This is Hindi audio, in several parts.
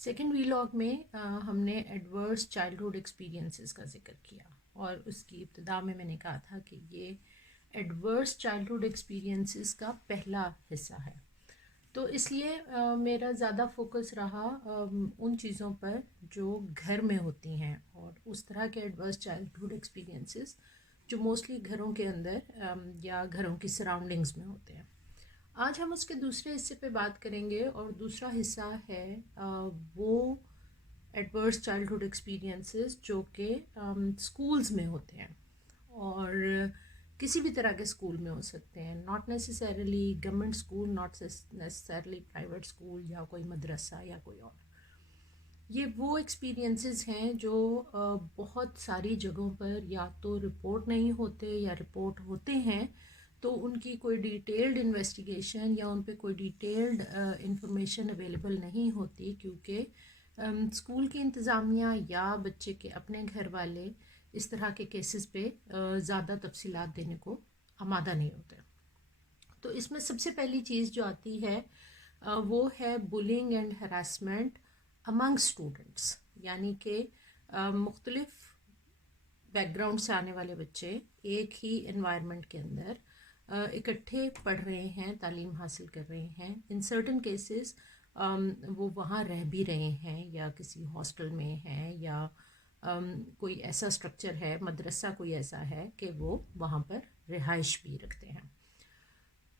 सेकेंड वीलॉग में हमने एडवर्स चाइल्डहुड एक्सपीरियंसेस का जिक्र किया और उसकी इब्तिदा में मैंने कहा था कि ये एडवर्स चाइल्डहुड एक्सपीरियंसेस का पहला हिस्सा है। तो इसलिए मेरा ज़्यादा फोकस रहा उन चीज़ों पर जो घर में होती हैं और उस तरह के एडवर्स चाइल्डहुड एक्सपीरियंसेस जो मोस्टली घरों के अंदर या घरों की सराउंडिंग्स में होते हैं। आज हम उसके दूसरे हिस्से पे बात करेंगे और दूसरा हिस्सा है वो एडवर्स चाइल्डहुड एक्सपीरियंसेस जो कि स्कूल्स में होते हैं और किसी भी तरह के स्कूल में हो सकते हैं, not necessarily government school, not necessarily private school या कोई मदरसा या कोई और। ये वो एक्सपीरियंसेस हैं जो बहुत सारी जगहों पर या तो रिपोर्ट नहीं होते या रिपोर्ट होते हैं तो उनकी कोई डिटेल्ड इन्वेस्टिगेशन या उन पे कोई डिटेल्ड इंफॉर्मेशन अवेलेबल नहीं होती क्योंकि स्कूल की इंतज़ामिया या बच्चे के अपने घर वाले इस तरह के केसेस पे ज़्यादा तफसीलात देने को आमादा नहीं होते। तो इसमें सबसे पहली चीज़ जो आती है वो है bullying and harassment among students, यानी कि मुख्तलिफ बैकग्राउंड से आने वाले बच्चे एक ही एनवायरनमेंट के अंदर इकट्ठे पढ़ रहे हैं, तालीम हासिल कर रहे हैं। इन सर्टन केसेस वो वहाँ रह भी रहे हैं या किसी हॉस्टल में हैं या कोई ऐसा स्ट्रक्चर है, मदरसा कोई ऐसा है कि वो वहाँ पर रिहाइश भी रखते हैं।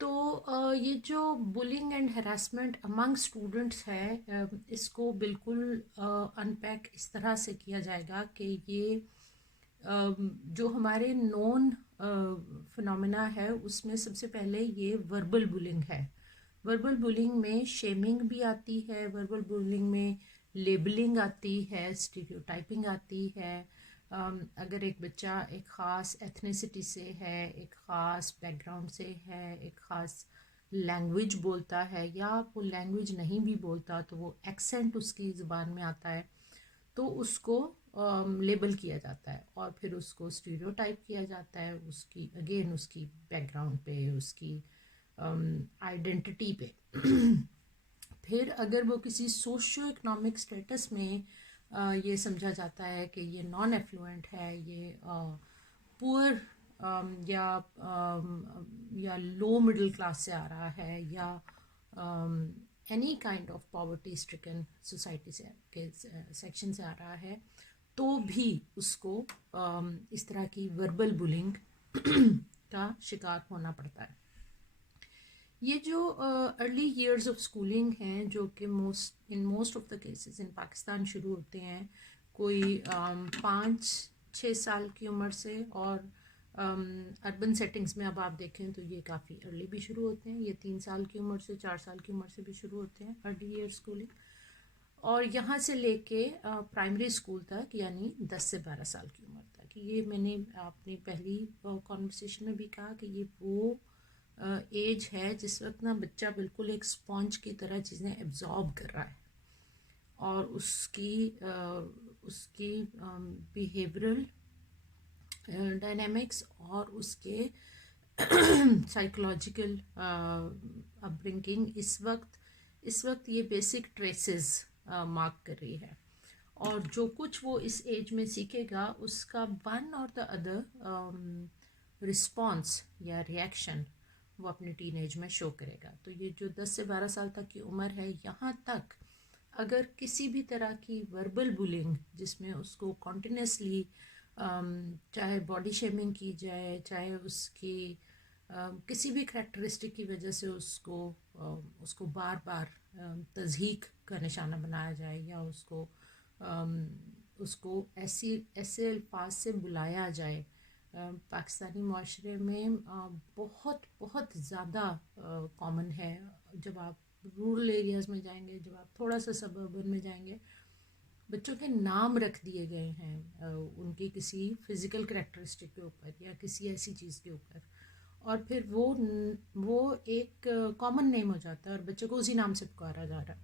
तो ये जो bullying and harassment among students है, इसको बिल्कुल अनपैक इस तरह से किया जाएगा कि ये जो हमारे नॉन फिनोमेना है उसमें सबसे पहले ये वर्बल बुलिंग है। वर्बल बुलिंग में शेमिंग भी आती है, वर्बल बुलिंग में लेबलिंग आती है, स्टीरियोटाइपिंग आती है। अगर एक बच्चा एक ख़ास एथनिसिटी से है, एक ख़ास बैकग्राउंड से है, एक ख़ास लैंग्वेज बोलता है या वो लैंग्वेज नहीं भी बोलता तो वो एक्सेंट उसकी ज़ुबान में आता है तो उसको लेबल किया जाता है और फिर उसको स्टीरियोटाइप किया जाता है उसकी अगेन उसकी बैकग्राउंड पे, उसकी आइडेंटिटी पे। फिर अगर वो किसी सोशो इकोनॉमिक स्टेटस में ये समझा जाता है कि ये नॉन एफ्लुएंट है, ये पुअर या लो मिडिल क्लास से आ रहा है या any kind of poverty stricken society से के सेक्शन से आ रहा है तो भी उसको इस तरह की वर्बल बुलिंग का शिकार होना पड़ता है। ये जो अर्ली ईयर्स ऑफ स्कूलिंग हैं जो कि most of the cases in Pakistan शुरू होते हैं कोई 5-6 साल की उम्र से और अर्बन सेटिंग्स में अब आप देखें तो ये काफ़ी अर्ली भी शुरू होते हैं। ये 3 साल की उम्र से 4 साल की उम्र से भी शुरू होते हैं अर्ली ईयर स्कूलिंग और यहाँ से लेके प्राइमरी स्कूल तक यानी 10 से 12 साल की उम्र तक। ये मैंने अपनी पहली कॉन्वर्सेशन में भी कहा कि ये वो एज है जिस वक्त ना बच्चा बिल्कुल एक स्पॉन्ज की तरह चीज़ें एब्जॉर्ब कर रहा है और उसकी बिहेवियरल डायनामिक्स और उसके साइकोलॉजिकल अपब्रिंगिंग इस वक्त ये बेसिक ट्रेसेस मार्क कर रही है और जो कुछ वो इस एज में सीखेगा उसका वन और द अदर रिस्पॉन्स या रिएक्शन वो अपने टीनेज में शो करेगा। तो ये जो 10 से 12 साल तक की उम्र है, यहाँ तक अगर किसी भी तरह की वर्बल बुलिंग जिसमें उसको कॉन्टिन्यूसली चाहे बॉडी शेमिंग की जाए, चाहे उसकी किसी भी करैक्टरिस्टिक की वजह से उसको बार बार तज़हीक का निशाना बनाया जाए या उसको ऐसे अल्फाज से बुलाया जाए, पाकिस्तानी माशरे में बहुत बहुत ज़्यादा कॉमन है। जब आप रूरल एरियाज़ में जाएंगे, जब आप थोड़ा सा सबर्बन में जाएंगे, बच्चों के नाम रख दिए गए हैं उनकी किसी फिज़िकल करैक्टरिस्टिक के ऊपर या किसी ऐसी चीज़ के ऊपर और फिर वो एक कॉमन नेम हो जाता है और बच्चे को उसी नाम से पुकारा जा रहा है।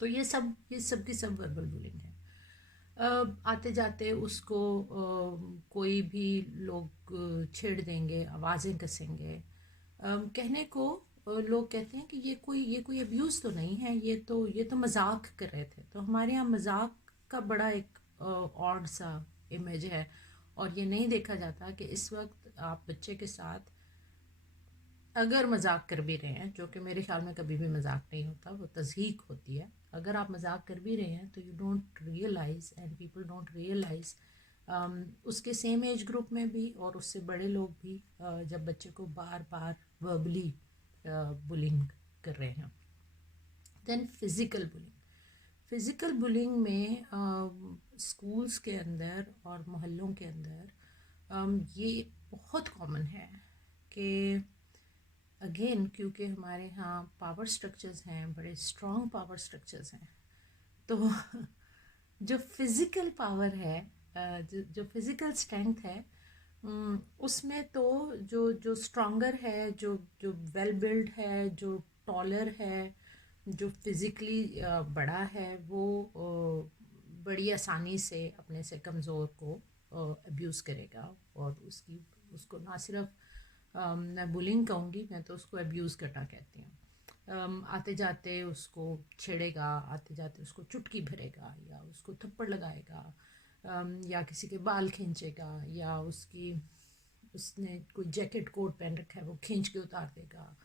तो ये सब की सब वर्बल बुलिंग है। आते जाते उसको कोई भी लोग छेड़ देंगे, आवाज़ें कसेंगे। कहने को लोग कहते हैं कि ये कोई अब्यूज़ तो नहीं है, ये तो मजाक कर रहे थे। तो हमारे यहाँ मजाक का बड़ा एक ऑड सा इमेज है, और ये नहीं देखा जाता कि इस वक्त आप बच्चे के साथ अगर मजाक कर भी रहे हैं, जो कि मेरे ख्याल में कभी भी मजाक नहीं होता, वो तज़हीक होती है। अगर आप मजाक कर भी रहे हैं तो you don't realize and people don't realize, उसके सेम एज ग्रुप में भी और उससे बड़े लोग भी, जब बच्चे को बार बार वर्बली बुलिंग कर रहे हैं। देन फिज़िकल बुलिंग में स्कूल्स के अंदर और मोहल्लों के अंदर ये बहुत कॉमन है कि अगेन, क्योंकि हमारे यहाँ पावर स्ट्रक्चर्स हैं, बड़े स्ट्रॉन्ग पावर स्ट्रक्चर्स हैं, तो जो फिज़िकल पावर है, जो फिज़िकल स्ट्रेंथ है, उसमें तो जो स्ट्रॉन्गर है, जो वेल बिल्ड है, जो टॉलर है, जो फिज़िकली बड़ा है, वो बड़ी आसानी से अपने से कमज़ोर को अब्यूज़ करेगा। और उसको ना सिर्फ मैं बुलिंग कहूँगी, मैं तो उसको अब्यूज़ करना कहती हूँ। आते जाते उसको छेड़ेगा, आते जाते उसको चुटकी भरेगा, या उसको थप्पड़ लगाएगा, या किसी के बाल खींचेगा, या उसने कोई जैकेट कोट पहन रखा है वो खींच के उतार देगा,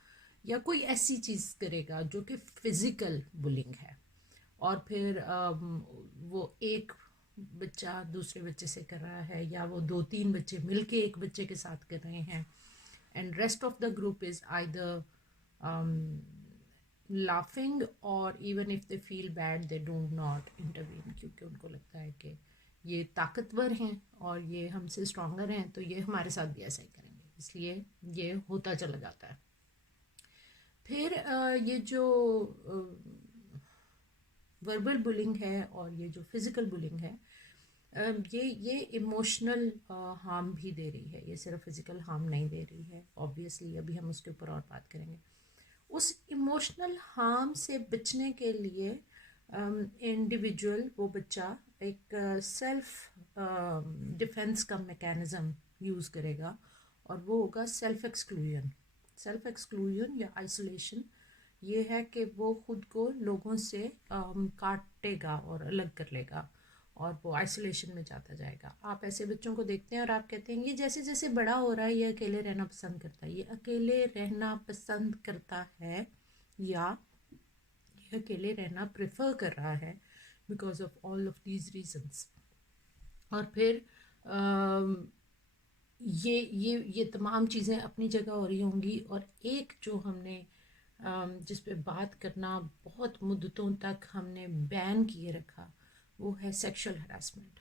या कोई ऐसी चीज़ करेगा जो कि फ़िज़िकल बुलिंग है। और फिर वो एक बच्चा दूसरे बच्चे से कर रहा है, या वो 2-3 बच्चे मिलके एक बच्चे के साथ कर रहे हैं, and rest of the group is either laughing, or even if they feel bad they do not intervene, क्योंकि उनको लगता है कि ये ताकतवर हैं और ये हमसे स्ट्रॉन्गर हैं, तो ये हमारे साथ भी ऐसा ही करेंगे, इसलिए ये होता चला जाता है। फिर ये जो वर्बल बुलिंग है और ये जो फिज़िकल बुलिंग है, ये इमोशनल हार्म भी दे रही है, ये सिर्फ फिज़िकल हार्म नहीं दे रही है। ऑब्वियसली अभी हम उसके ऊपर और बात करेंगे। उस इमोशनल हार्म से बचने के लिए इंडिविजुअल, वो बच्चा एक सेल्फ डिफेंस का मैकेनिज़्म यूज़ करेगा, और वो होगा सेल्फ एक्सक्लूजन या आइसोलेशन। ये है कि वो खुद को लोगों से काटेगा और अलग कर लेगा, और वो आइसोलेशन में जाता जाएगा। आप ऐसे बच्चों को देखते हैं और आप कहते हैं ये जैसे जैसे बड़ा हो रहा है ये अकेले रहना पसंद करता है, ये अकेले रहना पसंद करता है, या ये अकेले रहना प्रेफर कर रहा है because of all of these reasons. और फिर ये तमाम चीज़ें अपनी जगह हो रही होंगी। और एक जो हमने जिस पे बात करना बहुत मुद्दतों तक हमने बैन किए रखा, वो है सेक्सुअल हरासमेंट।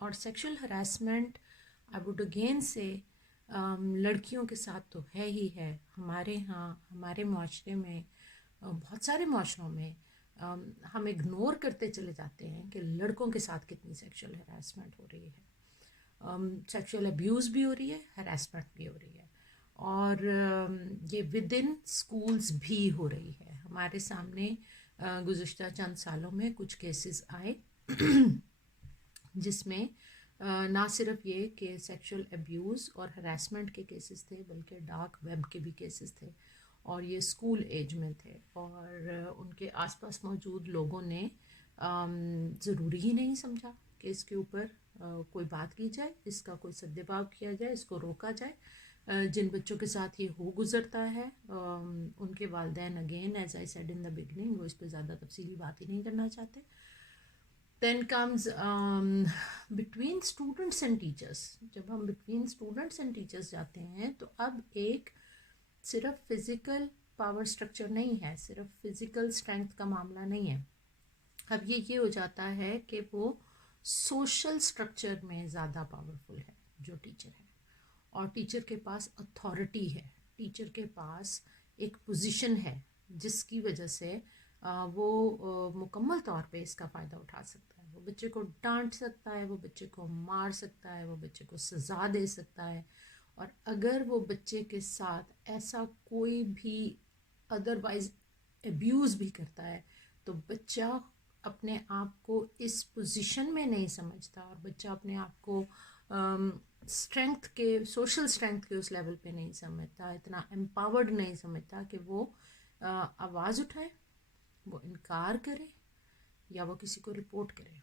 और sexual harassment I would again से लड़कियों के साथ तो है ही है। हमारे यहाँ, हमारे माशरे में, बहुत सारे माशरों में हम इग्नोर करते चले जाते हैं कि लड़कों के साथ कितनी सेक्सुअल हरासमेंट हो रही है, सेक्सुअल अब्यूज़ भी हो रही है, हरासमेंट भी हो रही है, और ये विद इन स्कूल्स भी हो रही है। हमारे सामने गुज़िश्ता चंद सालों में कुछ केसेस आए जिसमें ना सिर्फ ये कि सेक्सुअल अब्यूज़ और हरासमेंट के केसेस थे, बल्कि डार्क वेब के भी केसेस थे, और ये स्कूल एज में थे। और उनके आसपास मौजूद लोगों ने ज़रूरी ही नहीं समझा कि इसके ऊपर कोई बात की जाए, इसका कोई सद्भाव किया जाए, इसको रोका जाए। जिन बच्चों के साथ ये हो गुज़रता है, उनके वालिदैन, again as I said in the beginning, वो इस पर ज़्यादा तफसीली बात ही नहीं करना चाहते। Then comes between students and teachers. जब हम बिटवीन स्टूडेंट्स एंड टीचर्स जाते हैं तो अब एक सिर्फ फिज़िकल पावर स्ट्रक्चर नहीं है, सिर्फ फिज़िकल स्ट्रेंथ का मामला नहीं है। अब ये हो जाता है कि वो सोशल स्ट्रक्चर में ज़्यादा पावरफुल है जो टीचर है, और टीचर के पास अथॉरिटी है, टीचर के पास एक पोजीशन है जिसकी वजह से वो मुकम्मल तौर पे इसका फ़ायदा उठा सकता है। वो बच्चे को डांट सकता है, वो बच्चे को मार सकता है, वो बच्चे को सज़ा दे सकता है। और अगर वो बच्चे के साथ ऐसा कोई भी अदरवाइज अब्यूज़ भी करता है, तो बच्चा अपने आप को इस पोजीशन में नहीं समझता, और बच्चा अपने आप को स्ट्रेंथ के, सोशल स्ट्रेंथ के उस लेवल पे नहीं समझता, इतना एम्पावर्ड नहीं समझता कि वो आवाज़ उठाए, वो इनकार करे या वो किसी को रिपोर्ट करे।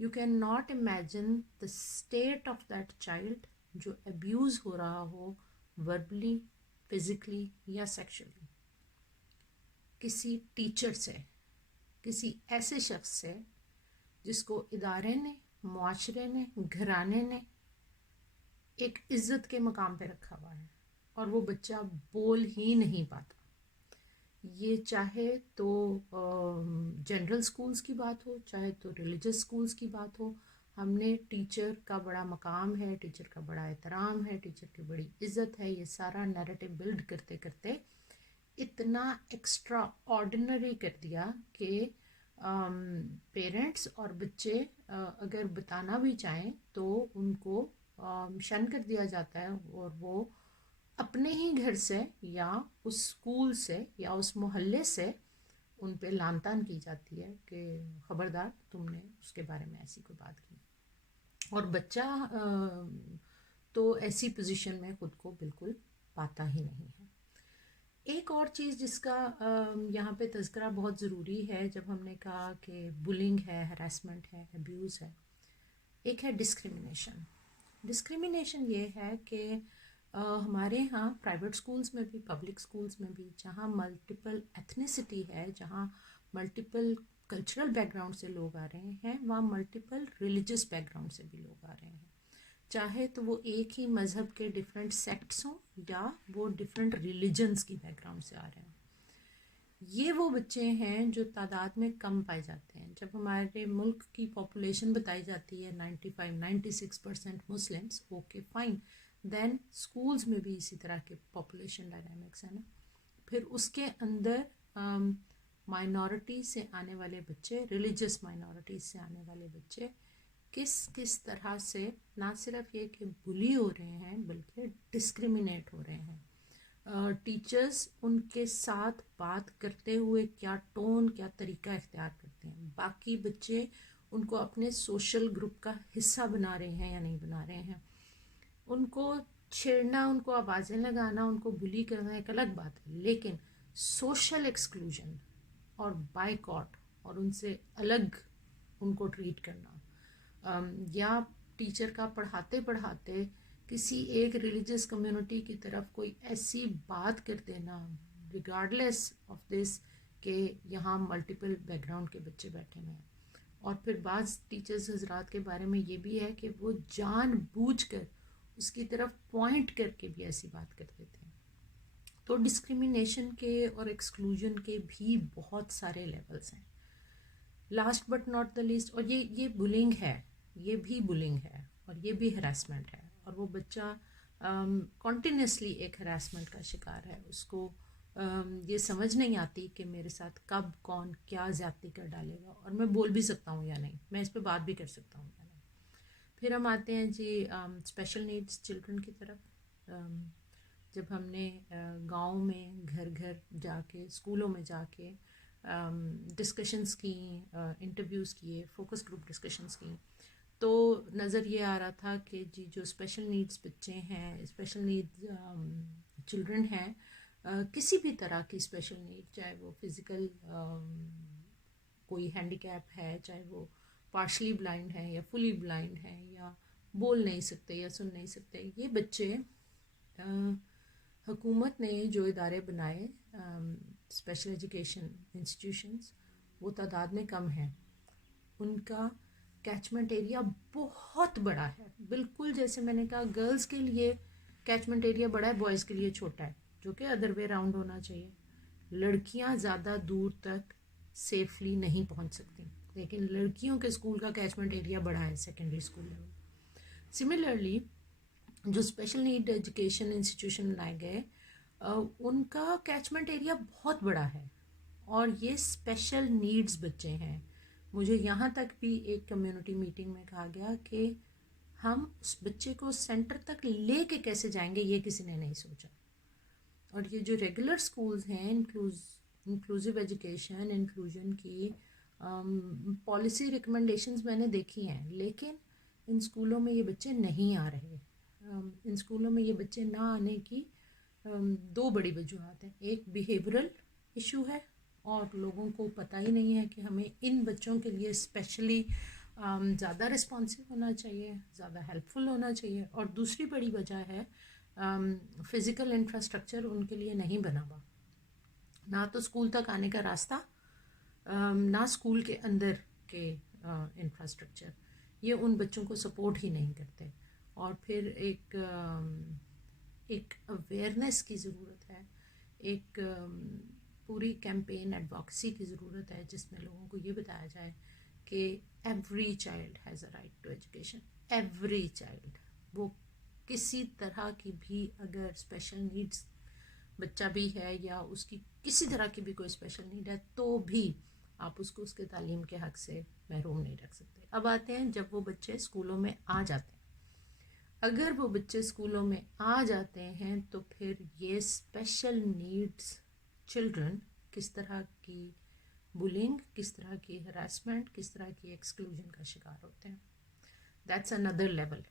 You can not imagine the state of that child जो अब्यूज़ हो रहा हो वर्बली, फिजिकली या सेक्सुअली, किसी टीचर से, किसी ऐसे शख्स से जिसको इदारे ने, मुआशरे ने, घराने ने एक इज्जत के मकाम पे रखा हुआ है और वो बच्चा बोल ही नहीं पाता। ये चाहे तो जनरल स्कूल्स की बात हो, चाहे तो रिलीजियस स्कूल्स की बात हो, हमने टीचर का बड़ा मकाम है, टीचर का बड़ा एहतराम है, टीचर की बड़ी इज्जत है, ये सारा नैरेटिव बिल्ड करते करते इतना एक्स्ट्रा ऑर्डिनरी कर दिया कि पेरेंट्स और बच्चे अगर बताना भी चाहें तो उनको शन कर दिया जाता है और वो अपने ही घर से या उस स्कूल से या उस मोहल्ले से उन पे लान तान की जाती है कि ख़बरदार तुमने उसके बारे में ऐसी कोई बात की। और बच्चा तो ऐसी पोजीशन में खुद को बिल्कुल पाता ही नहीं है। एक और चीज़ जिसका यहाँ पे तज़किरा बहुत ज़रूरी है, जब हमने कहा कि बुलिंग है, हरासमेंट है, अब्यूज़ है, एक है डिस्क्रिमिनेशन। डिस्क्रिमिनेशन ये है कि हमारे यहाँ प्राइवेट स्कूल्स में भी, पब्लिक स्कूल्स में भी, जहाँ मल्टीपल एथनिसिटी है, जहाँ मल्टीपल कल्चरल बैकग्राउंड से लोग आ रहे हैं, वहाँ मल्टीपल रिलीजियस बैकग्राउंड से भी लोग आ रहे हैं, चाहे तो वो एक ही मज़हब के डिफरेंट सेक्ट्स हों या वो डिफरेंट रिलीजन्स की बैकग्राउंड से आ रहे हैं। ये वो बच्चे हैं जो तादाद में कम पाए जाते हैं। जब हमारे मुल्क की पॉपुलेशन बताई जाती है 95-96% Muslims, okay fine, then schools में भी इसी तरह के पॉपुलेशन डायनामिक्स है ना। फिर उसके अंदर माइनॉरिटी से आने वाले बच्चे, रिलीजियस माइनॉरिटी से आने वाले बच्चे किस किस तरह से ना सिर्फ ये कि बुली हो रहे हैं बल्कि डिस्क्रिमिनेट हो रहे हैं। टीचर्स उनके साथ बात करते हुए क्या टोन, क्या तरीका इख्तियार करते हैं, बाकी बच्चे उनको अपने सोशल ग्रुप का हिस्सा बना रहे हैं या नहीं बना रहे हैं, उनको छेड़ना, उनको आवाज़ें लगाना, उनको बुली करना एक अलग बात है, लेकिन सोशल एक्सक्लूजन और बाइकॉट और उनसे अलग उनको ट्रीट करना, या टीचर का पढ़ाते पढ़ाते किसी एक रिलीजियस कम्युनिटी की तरफ कोई ऐसी बात कर देना रिगार्डलेस ऑफ दिस कि यहाँ मल्टीपल बैकग्राउंड के बच्चे बैठे हुए हैं। और फिर बाज़ टीचर्स हजरात के बारे में ये भी है कि वो जानबूझकर उसकी तरफ पॉइंट करके भी ऐसी बात कर देते हैं। तो डिस्क्रिमिनेशन के और एक्सक्लूजन के भी बहुत सारे लेवल्स हैं। Last but not the least, और ये बुलिंग है, ये भी बुलिंग है और ये भी हरासमेंट है, और वो बच्चा कॉन्टीन्यूसली एक हरासमेंट का शिकार है। उसको ये समझ नहीं आती कि मेरे साथ कब कौन क्या ज़्यादती कर डालेगा, और मैं बोल भी सकता हूँ या नहीं, मैं इस पर बात भी कर सकता हूँ या नहीं। फिर हम आते हैं जी स्पेशल नीड्स चिल्ड्रन की तरफ। जब हमने गांव में घर घर जाके, स्कूलों में जाके डिस्कशंस की, इंटरव्यूज़ किए, फोकस ग्रुप डिस्कशंस की, तो नज़र ये आ रहा था कि जी जो स्पेशल नीड्स बच्चे हैं, स्पेशल नीड्स चिल्ड्रन हैं, किसी भी तरह की स्पेशल नीड, चाहे वो फिज़िकल कोई हैंडीकैप है, चाहे वो पार्शली ब्लाइंड है या फुली ब्लाइंड है या बोल नहीं सकते या सुन नहीं सकते, ये बच्चे हुकूमत ने जो इदारे बनाए स्पेशल एजुकेशन इंस्टीट्यूशंस, वो तादाद में कम है, उनका कैचमेंट एरिया बहुत बड़ा है। बिल्कुल जैसे मैंने कहा गर्ल्स के लिए कैचमेंट एरिया बड़ा है, बॉयज़ के लिए छोटा है, जो कि अदर वे राउंड होना चाहिए। लड़कियां ज़्यादा दूर तक सेफली नहीं पहुंच सकती, लेकिन लड़कियों के स्कूल का कैचमेंट एरिया बड़ा है सेकेंडरी स्कूल लेवल। सिमिलरली जो स्पेशल नीड एजुकेशन इंस्टीट्यूशन बनाए गए, उनका कैचमेंट एरिया बहुत बड़ा है और ये स्पेशल नीड्स बच्चे हैं। मुझे यहाँ तक भी एक कम्युनिटी मीटिंग में कहा गया कि हम उस बच्चे को सेंटर तक ले के कैसे जाएंगे, ये किसी ने नहीं सोचा। और ये जो रेगुलर स्कूल्स हैं, इंक्लूसिव एजुकेशन, इंक्लूजन की पॉलिसी रिकमेंडेशंस मैंने देखी हैं, लेकिन इन स्कूलों में ये बच्चे नहीं आ रहे। इन स्कूलों में ये बच्चे ना आने की दो बड़ी वजूहत हैं। एक बिहेवियरल इशू है और लोगों को पता ही नहीं है कि हमें इन बच्चों के लिए स्पेशली ज़्यादा रिस्पॉन्सिव होना चाहिए, ज़्यादा हेल्पफुल होना चाहिए। और दूसरी बड़ी वजह है फ़िज़िकल इंफ्रास्ट्रक्चर उनके लिए नहीं बना हुआ, ना तो स्कूल तक आने का रास्ता, ना स्कूल के अंदर के इंफ्रास्ट्रक्चर, ये उन बच्चों को सपोर्ट ही नहीं करते। और फिर एक अवेयरनेस की ज़रूरत है, एक पूरी कैंपेन एडवोकेसी की ज़रूरत है जिसमें लोगों को ये बताया जाए कि every child has a right to education. Every child, वो किसी तरह की भी अगर स्पेशल नीड्स बच्चा भी है या उसकी किसी तरह की भी कोई स्पेशल नीड है तो भी आप उसको उसके तालीम के हक से महरूम नहीं रख सकते। अब आते हैं जब वो बच्चे स्कूलों में आ जाते हैं। अगर वो बच्चे स्कूलों में आ जाते हैं तो फिर ये स्पेशल नीड्स चिल्ड्रन किस तरह की बुलिंग, किस तरह की हरासमेंट, किस तरह की एक्सक्लूजन का शिकार होते हैं। That's another level.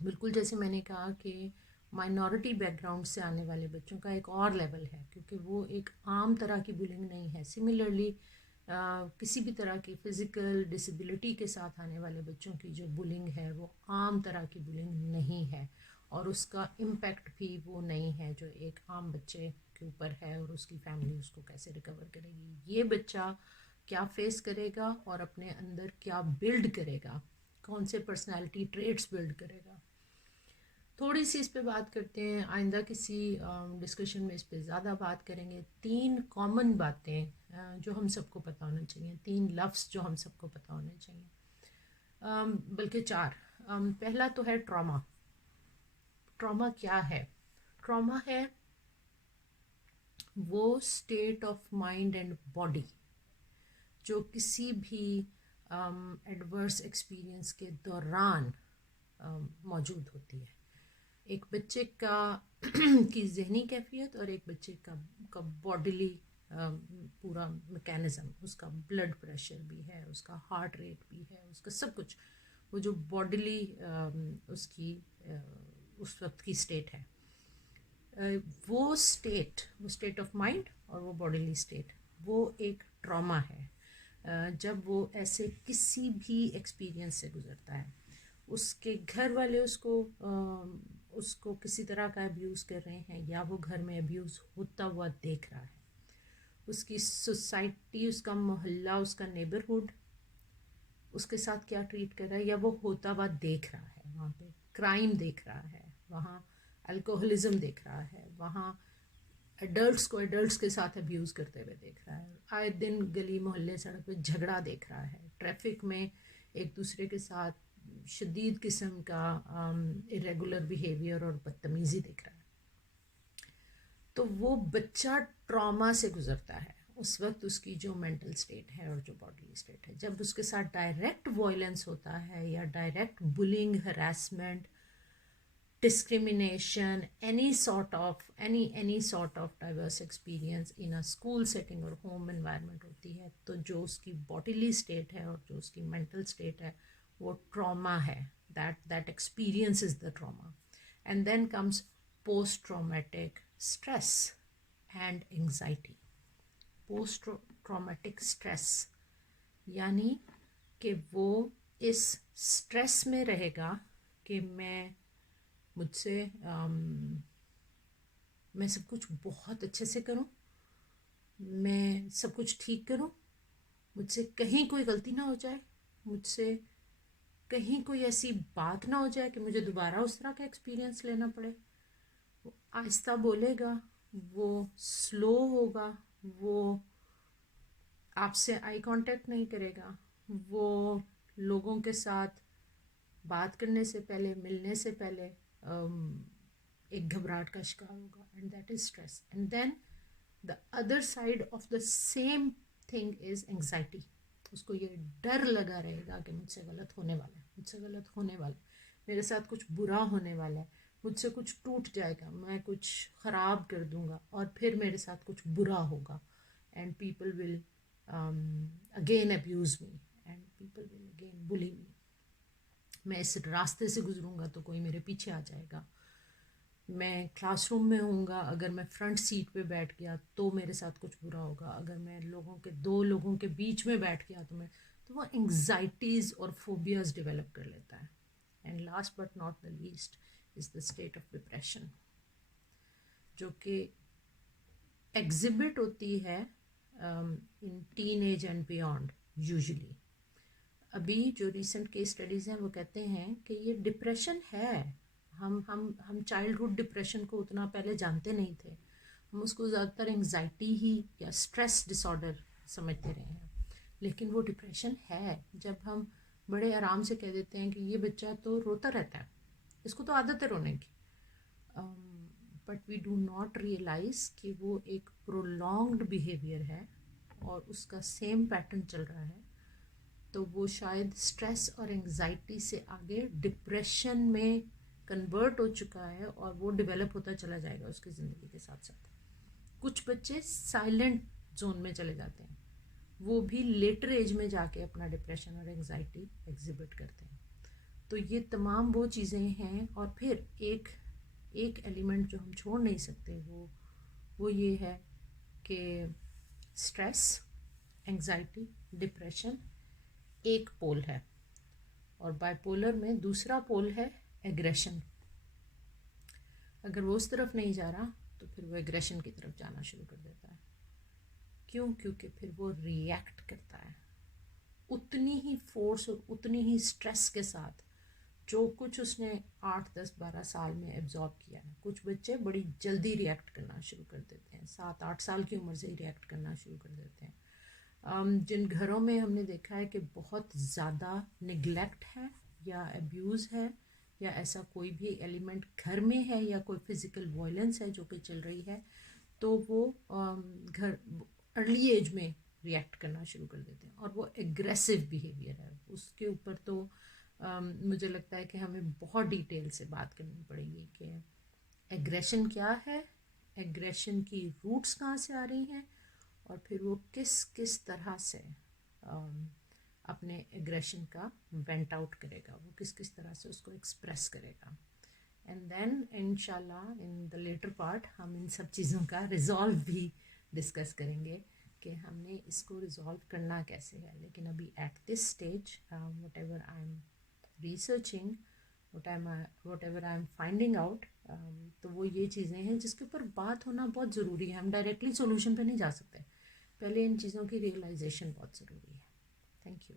बिल्कुल जैसे मैंने कहा कि माइनॉरिटी बैकग्राउंड से आने वाले बच्चों का एक और लेवल है, क्योंकि वो एक आम तरह की बुलिंग नहीं है। सिमिलरली किसी भी तरह की फ़िज़िकल डिसेबिलिटी के साथ आने वाले बच्चों की जो बुलिंग है वो आम तरह की बुलिंग नहीं है, और उसका इम्पैक्ट भी वो नहीं है जो एक आम बच्चे के ऊपर है, और उसकी फैमिली उसको कैसे रिकवर करेगी। ये बच्चा क्या फेस करेगा और अपने अंदर क्या बिल्ड करेगा, कौन से पर्सनालिटी ट्रेट्स बिल्ड करेगा, थोड़ी सी इस पे बात करते हैं। आइंदा किसी डिस्कशन में इस पे ज़्यादा बात करेंगे। 3 कॉमन बातें जो हम सबको पता होना चाहिए, 3 लफ्ज़ जो हम सबको पता होने चाहिए, बल्कि 4। पहला तो है ट्रॉमा। ट्रॉमा क्या है? ट्रॉमा है वो state of mind and body जो किसी भी एडवर्स एक्सपीरियंस के दौरान मौजूद होती है। एक बच्चे का की जहनी कैफियत और एक बच्चे का बॉडीली पूरा मैकेनिज़्म, उसका ब्लड प्रेशर भी है, उसका हार्ट रेट भी है, उसका सब कुछ, वो जो बॉडीली उसकी उस वक्त की स्टेट है, वो स्टेट ऑफ माइंड और वो बॉडीली स्टेट, वो एक ट्रॉमा है। जब वो ऐसे किसी भी एक्सपीरियंस से गुज़रता है, उसके घर वाले उसको किसी तरह का अब्यूज़ कर रहे हैं या वो घर में अब्यूज़ होता हुआ देख रहा है, उसकी सोसाइटी, उसका मोहल्ला, उसका नेबरहुड उसके साथ क्या ट्रीट कर रहा है, या वो होता हुआ देख रहा है, वहाँ पे क्राइम देख रहा है, वहाँ अल्कोहलिज्म देख रहा है, वहाँ एडल्ट्स को एडल्ट्स के साथ अब्यूज़ करते हुए देख रहा है, आए दिन गली मोहल्ले सड़क पे झगड़ा देख रहा है, ट्रैफिक में एक दूसरे के साथ शदीद किस्म का इरेगुलर बिहेवियर और बदतमीज़ी देख रहा है। तो वो बच्चा ट्रॉमा से गुजरता है उस वक्त, उसकी जो मेंटल स्टेट है और जो बॉडीली स्टेट है। जब उसके साथ डायरेक्ट वायलेंस होता है या direct bullying, harassment, discrimination, any sort of diverse experience in a school setting or home environment होती है, तो जो उसकी bodily state है और जो उसकी mental state है वो trauma है, that experience is the trauma. And then comes post traumatic stress and anxiety. post traumatic stress यानी कि वो इस स्ट्रेस में रहेगा कि मुझसे मैं सब कुछ बहुत अच्छे से करूं, मैं सब कुछ ठीक करूं, मुझसे कहीं कोई गलती ना हो जाए, मुझसे कहीं कोई ऐसी बात ना हो जाए कि मुझे दोबारा उस तरह का एक्सपीरियंस लेना पड़े। वो आहिस्ता बोलेगा, वो स्लो होगा, वो आपसे आई कांटेक्ट नहीं करेगा, वो लोगों के साथ बात करने से पहले, मिलने से पहले एक घबराहट का शिकार होगा, and that is stress. And then the other side of the same thing is anxiety. उसको ये डर लगा रहेगा कि मुझसे गलत होने वाला है, मुझसे गलत होने वाला है, मेरे साथ कुछ बुरा होने वाला है, मुझसे कुछ टूट जाएगा, मैं कुछ ख़राब कर दूंगा और फिर मेरे साथ कुछ बुरा होगा, and people will again abuse me, and people will again bully me. मैं इस रास्ते से गुजरूंगा तो कोई मेरे पीछे आ जाएगा, मैं क्लासरूम में होऊंगा, अगर मैं फ्रंट सीट पे बैठ गया तो मेरे साथ कुछ बुरा होगा, अगर मैं दो लोगों के बीच में बैठ गया तो वो एंग्जाइटीज़ और फोबियाज डेवलप कर लेता है। And last but not the least is the state of depression, जो कि एग्जिबिट होती है in teen age and beyond usually. अभी जो रिसेंट केस स्टडीज़ हैं वो कहते हैं कि ये डिप्रेशन है। हम चाइल्डहुड डिप्रेशन को उतना पहले जानते नहीं थे, हम उसको ज़्यादातर एंग्जाइटी ही या स्ट्रेस डिसऑर्डर समझते रहे हैं, लेकिन वो डिप्रेशन है। जब हम बड़े आराम से कह देते हैं कि ये बच्चा तो रोता रहता है, इसको तो आदत है रोने की, but we do not realize कि वो एक प्रोलॉन्ग्ड बिहेवियर है और उसका सेम पैटर्न चल रहा है, तो वो शायद स्ट्रेस और एंग्जाइटी से आगे डिप्रेशन में कन्वर्ट हो चुका है और वो डेवलप होता चला जाएगा उसकी ज़िंदगी के साथ साथ। कुछ बच्चे साइलेंट जोन में चले जाते हैं, वो भी लेटर एज में जाके अपना डिप्रेशन और एंग्जाइटी एग्जिबिट करते हैं। तो ये तमाम वो चीज़ें हैं। और फिर एक एलिमेंट जो हम छोड़ नहीं सकते वो ये है कि स्ट्रेस, एंग्जाइटी, डिप्रेशन एक पोल है, और बाइपोलर में दूसरा पोल है एग्रेशन। अगर वो उस तरफ नहीं जा रहा तो फिर वो एग्रेशन की तरफ जाना शुरू कर देता है। क्यों? क्योंकि फिर वो रिएक्ट करता है उतनी ही फोर्स और उतनी ही स्ट्रेस के साथ जो कुछ उसने 8, 10, 12 साल में एब्जॉर्ब किया है। कुछ बच्चे बड़ी जल्दी रिएक्ट करना शुरू कर देते हैं, 7, 8 साल की उम्र से ही रिएक्ट करना शुरू कर देते हैं। जिन घरों में हमने देखा है कि बहुत ज़्यादा निगलेक्ट है या अब्यूज़ है या ऐसा कोई भी एलिमेंट घर में है या कोई फिज़िकल वायलेंस है जो कि चल रही है, तो वो घर अर्ली एज में रिएक्ट करना शुरू कर देते हैं और वो एग्रेसिव बिहेवियर है। उसके ऊपर तो मुझे लगता है कि हमें बहुत डिटेल से बात करनी पड़ेगी कि एग्रेशन क्या है, एग्रेशन की रूट्स कहाँ से आ रही हैं, और फिर वो किस किस तरह से अपने एग्रेशन का वेंट आउट करेगा, वो किस किस तरह से उसको एक्सप्रेस करेगा। एंड देन इंशाल्लाह इन द लेटर पार्ट हम इन सब चीज़ों का रिजॉल्व भी डिस्कस करेंगे कि हमने इसको रिजॉल्व करना कैसे है। लेकिन अभी at this stage what ever I am researching, what ever I am finding out, तो वो ये चीज़ें हैं जिसके ऊपर बात होना बहुत ज़रूरी है। हम डायरेक्टली सोल्यूशन पे नहीं जा सकते, पहले इन चीज़ों की रियलाइजेशन बहुत ज़रूरी है। Thank you.